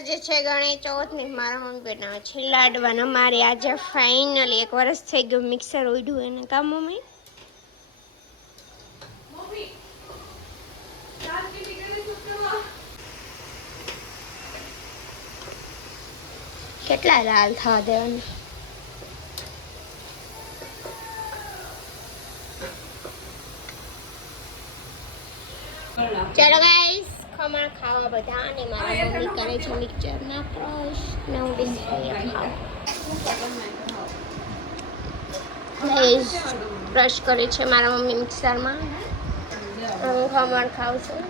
આજે છે ગણેશ ચોથ ને મારા મમ્મી બનાવે છે લાડવાના મારે આજે ફાઇનલી એક વર્ષ થઈ ગયું મિક્સર ઉડ્યું એને. કા મમ્મી? કેટલા લાલ થવા દેવાના? ચલો ગાઈસ ખમણ ખાવા બધા અને મારા મમ્મી કરે છે મિક્સરના ક્રશ ને હું બિસ્કિટ ગાઈસ કરે છે મારા મમ્મી મિક્સરમાં. હું ખમણ ખાઉં છું.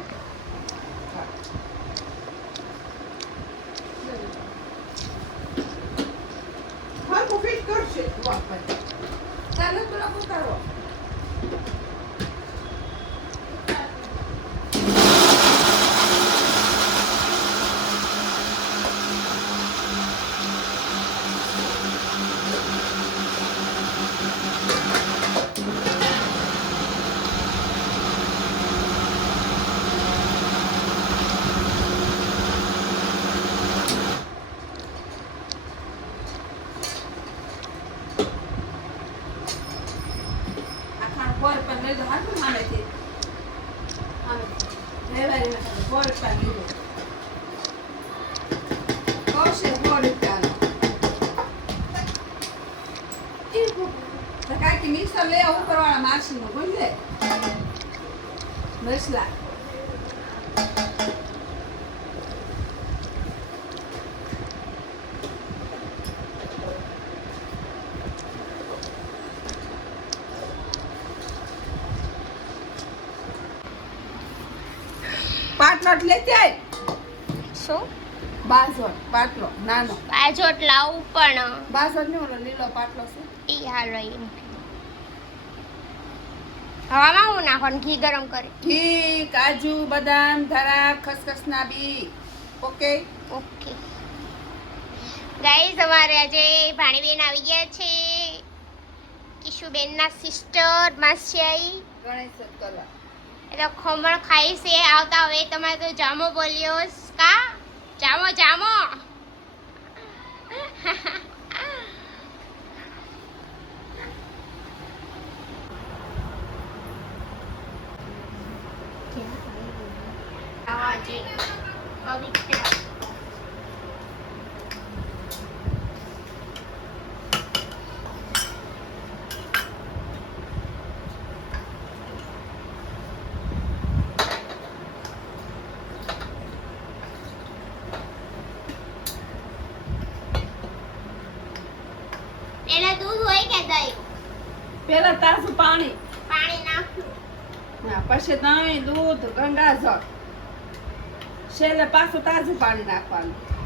કરશે વાહ કાકી મિક્સર આવો ઉપરવાળા માસીનું ભૂલી જાય. મસલા. પાટલો લેતી આય? શું? બાજોટ પાટલો નાનો. બાજોટ લાવું પણ. બાજોટ ને ઓલો લીલો પાટલો છે? એ હાલો એમ હવામાં હું નાખવાનું? ઘી ગરમ કરે. ઘી કાજુ બદામ ધરા ખસખસના બી. ઓકે? ઓકે. ગાઈઝ અમારે આજે ભાણીબેન આવી ગયા છે. કિશુબેનના સિસ્ટર માસિયાઈ ગણેશ કલા એટલે ખમણ ખાઈ છે. આવતા હવે તમે તો જામો બોલ્યો કા? જામો જામો. આજે પવિત્ર એના દૂધ હોય કે દહીં? પેલા તાજું પાણી. પાણી નાખવું. હા, પછી દહીં દૂધ ગંગાજળ. છેલ્લે પાછું તાજું પાણી નાખવાનું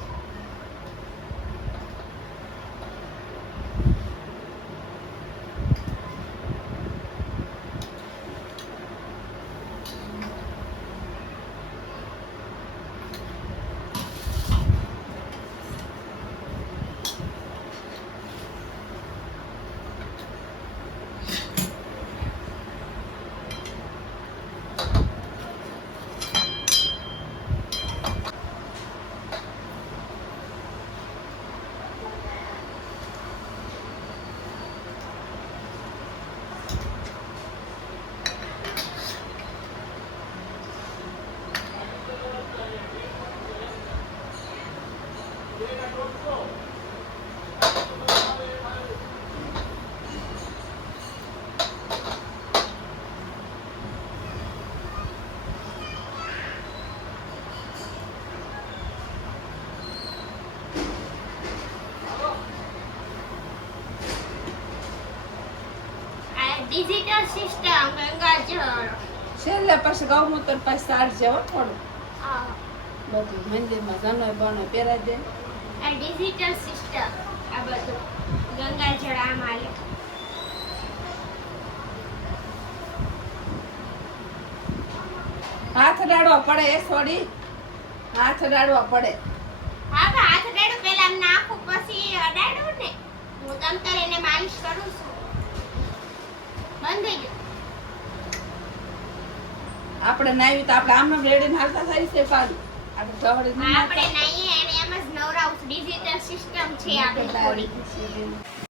આ ડિજિટલ સિસ્ટમ ગંગાજળ છેલ્લે પછી ગૌમૂત્ર પછી સાર જેવો થોડું. બધું મંદિરમાં જનોય બનો પહેરાઈ દે. આ ડિજિટલ સિસ્ટમ આ બધું. ગંગાજળ આમ આલે હાથ ડાળવો પડે એ સોડી. હાથ ડાળવો પડે. હા તો હાથ ડાળો પહેલા નાખું પછી અડાડું ને. હું તમ તારે એને માલિશ કરું છું. આપણે નાવી તો આપણે આમનો રેડીને હાલતા થાય છે પાડી આપણે જવડે આપણે નહીં અને એમ જ નવરાવ ડિજિટલ સિસ્ટમ છે આપણે થોડી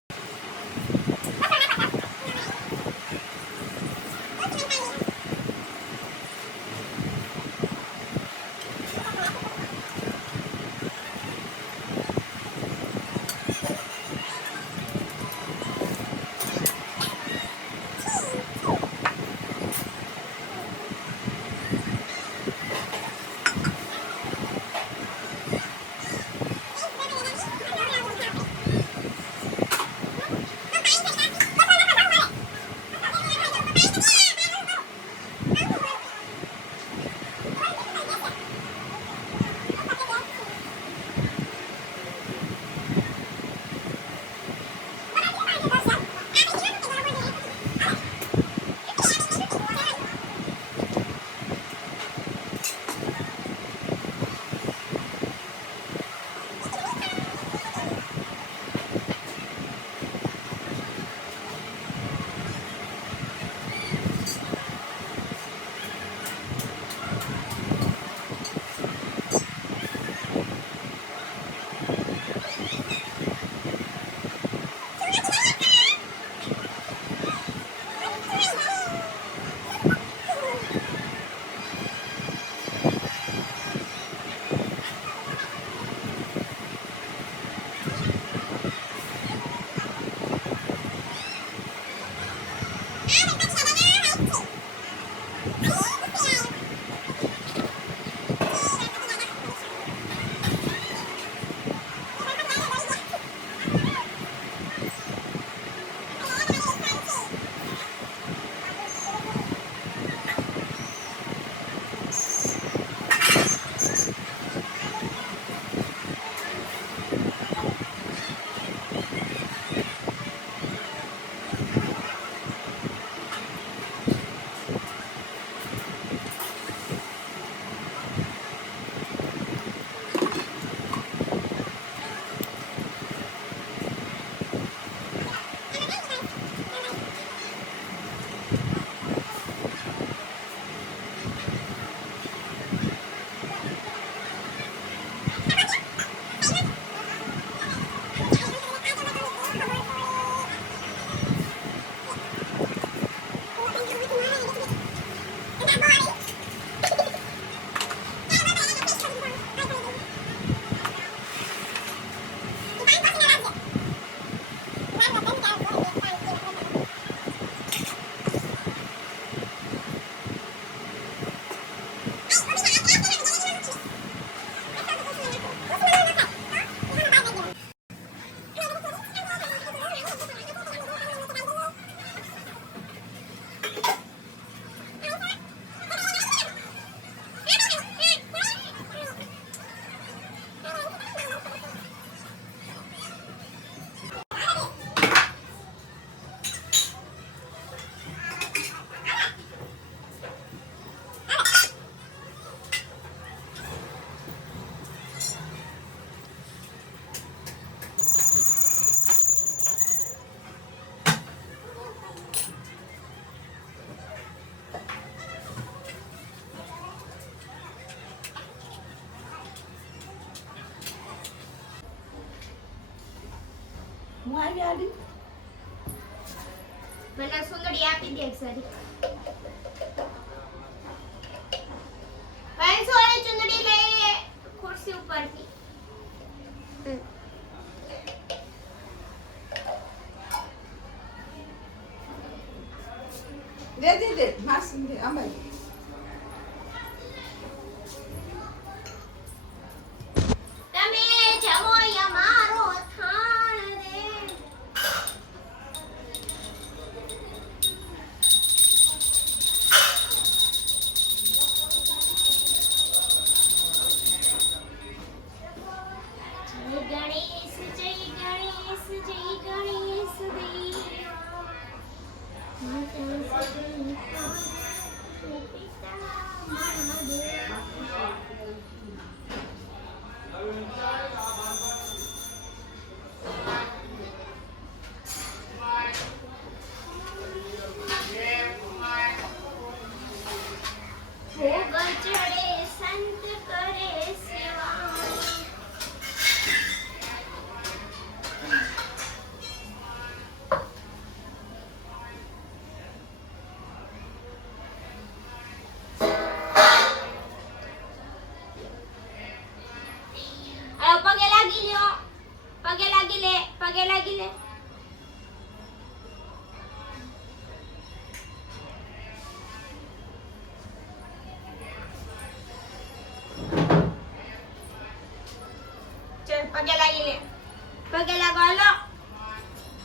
આવી આડી સુંદરી આપી દે સરી. પાંચસો વાળી ચુંદડી લઈ લે. ખુરશી ઉપરથી. દે દે દે. માસી દે અમે પગે લાગી લે પગે લાગી લે. પગે લાગી લે પગે લાગો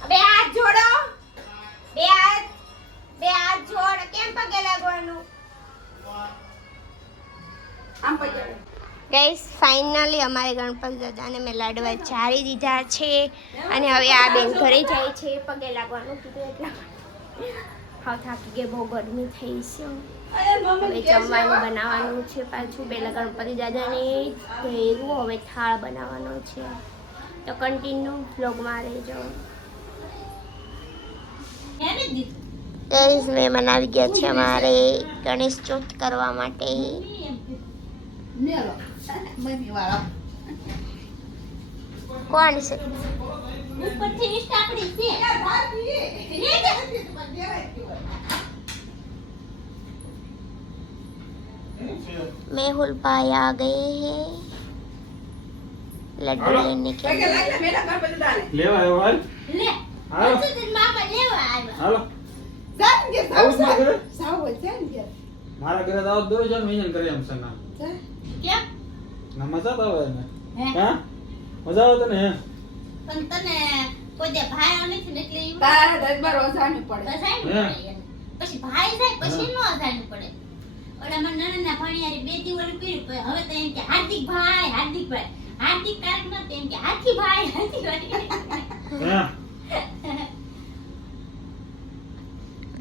બે હાથ જોડો. બે હાથ બે હાથ જોડ. કેમ પગે લાગવાનું? આમ પગે ગાઈસ ફાઇનલી અમારે ગણપતિ દાદાને મેં લાડવા ચારી દીધા છે. અને હવે આ બેન ઘરે જાય છે પગે લાગવાનું. કીધું એટલા હા થાકી ગઈ બહુ ગરમી થઈ છે. હવે જમવાનું બનાવવાનું છે પાછું. પહેલાં ગણપતિ દાદાને ભેગું. હવે થાળ બનાવવાનો છે. તો કન્ટિન્યુ બ્લોગમાં રહેજો. ગાઈસ મહેમાન આવી ગયા છે અમારે ગણેશ ચોથ કરવા માટે. કોણ છે ઉપરથી ઈષ્ટ આપણી છે मेहुल भाई आ गए हैं लड्डू लेने के પગે लिए લાગી મેલા ગણપતિ દાને લેવા આવ્યો હાલ લે હાલો પછી મામા લેવા આવ્યા હાલો જાન કે આવું જ ના કરે સાવ જાન કે મારા ઘરે તો આવું દો છે મિજન કરી એમ છે ના કેમ ના મજા તો આવે ને હે? હા મજા આવે તને હે પણ તને કોઈ દે ભાઈ નથી ને એટલે ઈ તારા દરબાર ઓસાની પડે બસાયનું હે. પડે એને. પછી ભાઈ જાય પછી નો અસાયનું પડે ઓલા મારા નાના ભણિયારે બે દિવસ કર્યું પણ હવે તો એમ કે હાર્દિક ભાઈ હાર્દિક ભાઈ. હાર્દિક નથી એમ કે હાથી ભાઈ હાથી ભાઈ.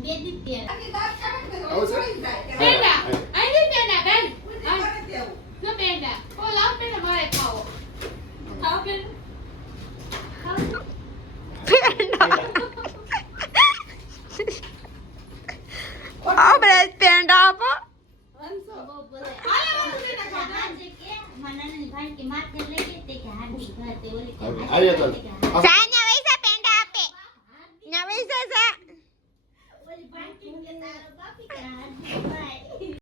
બે દી તે આની